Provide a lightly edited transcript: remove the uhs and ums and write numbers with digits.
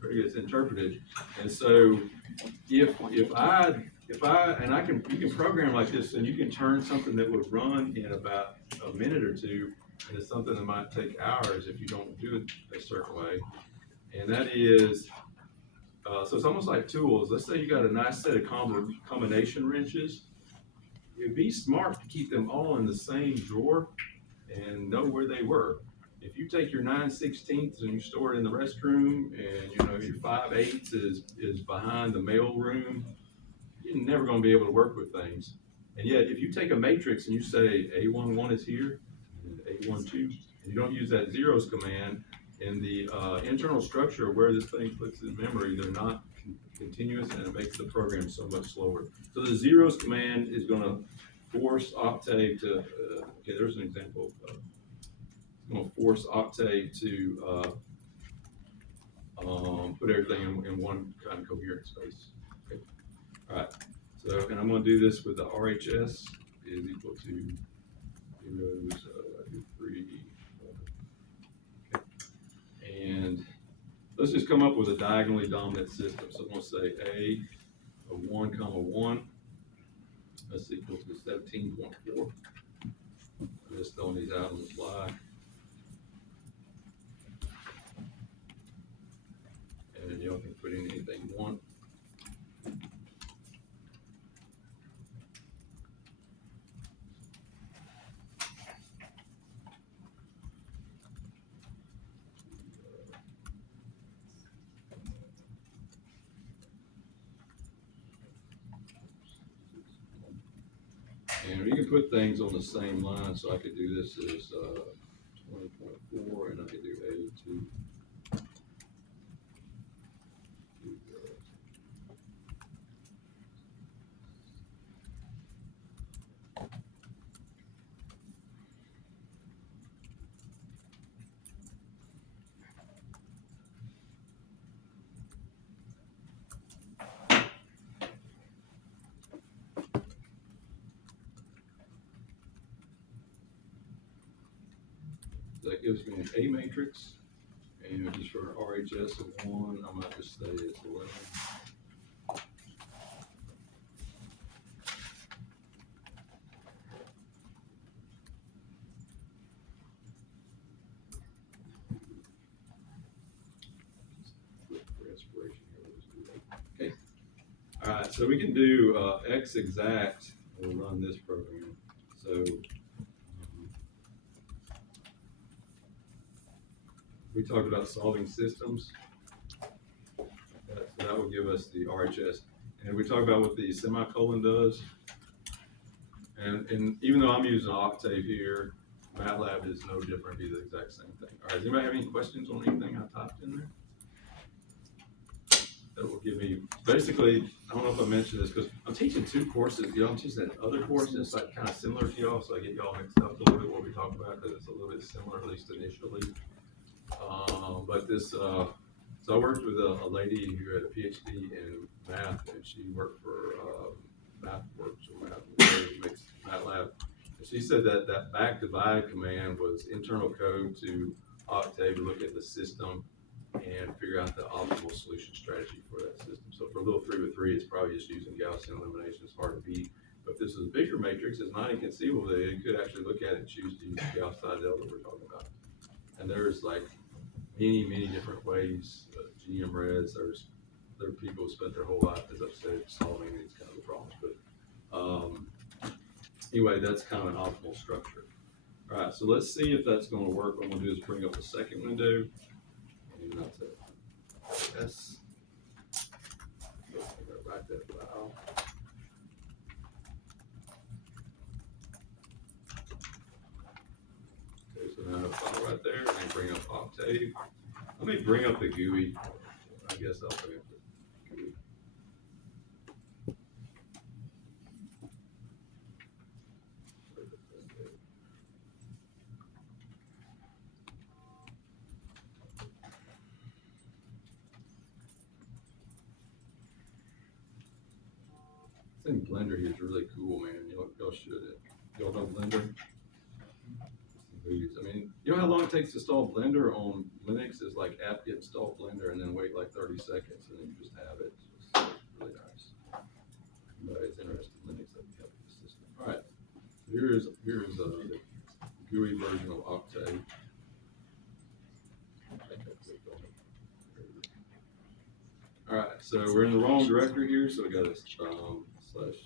very good. It's interpreted. And so if I and I can you can program like this, and you can turn something that would run in about a minute or two into something that might take hours if you don't do it a certain way. And that is, so it's almost like tools. Let's say you got a nice set of combination wrenches. It'd be smart to keep them all in the same drawer and know where they were. If you take your 9/16 and you store it in the restroom, and your 5/8 is behind the mail room, you're never going to be able to work with things. And yet, if you take a matrix and you say A11 is here, and A12, and you don't use that zeros command in the internal structure where this thing puts in memory, they're not continuous, and it makes the program so much slower. So the zeros command is going to force Octave to, okay, there's an example. It's going to force Octave to put everything in one kind of coherent space. Okay. All right. So, and I'm going to do this with the RHS is equal to zeros, I do 3. Okay. And let's just come up with a diagonally dominant system. So I'm going to say A of 1 comma 1. That's equal to 17.4. I'm just throwing these out on the fly. And then y'all can put in anything you want. And you can put things on the same line, so I could do this as 20.4, and I could do A2. That gives me an A matrix, and just for RHS of 1, I might just say it's 11. For inspiration here, let's do that. Okay. All right, so we can do X exact. We'll run this program. So we talked about solving systems. So that will give us the RHS. And we talked about what the semicolon does. And even though I'm using Octave here, MATLAB is no different, be the exact same thing. All right, does anybody have any questions on anything I typed in there? That will give me, basically, I don't know if I mentioned this, because I'm teaching 2 courses. I'm teaching that other course, and it's like kind of similar to y'all, so I get y'all mixed up a little bit what we talk about, because it's a little bit similar, at least initially. But this, so I worked with a lady who had a PhD in math, and she worked for MathWorks or MATLAB. And she said that that back divide command was internal code to Octave to look at the system and figure out the optimal solution strategy for that system. So for a little 3 with 3, it's probably just using Gaussian elimination. It's hard to beat. But if this is a bigger matrix, it's not inconceivable that it could actually look at it and choose to use the Gauss-Seidel that we're talking about. And there's like many different ways. GMRes, there are people who spent their whole life, as I've said, solving these kind of problems. But anyway, that's kind of an optimal structure. All right, so let's see if that's going to work. What I'm going to do is bring up the second window. And that's it. Yes. Write that file. Okay, so now I have a file right there. Let me bring up Octave. Let me bring up the GUI. I guess I'll bring up the GUI. I think Blender here is really cool, man. Y'all should. Y'all know Blender? use. I mean, you know how long it takes to install Blender on Linux? Is like apt get install Blender and then wait like 30 seconds and then you just have it. It's really nice. Anybody's interested in Linux, that'd be helpful system. All right, here's the GUI version of Octave. All right, so we're in the wrong directory here, so we got a slash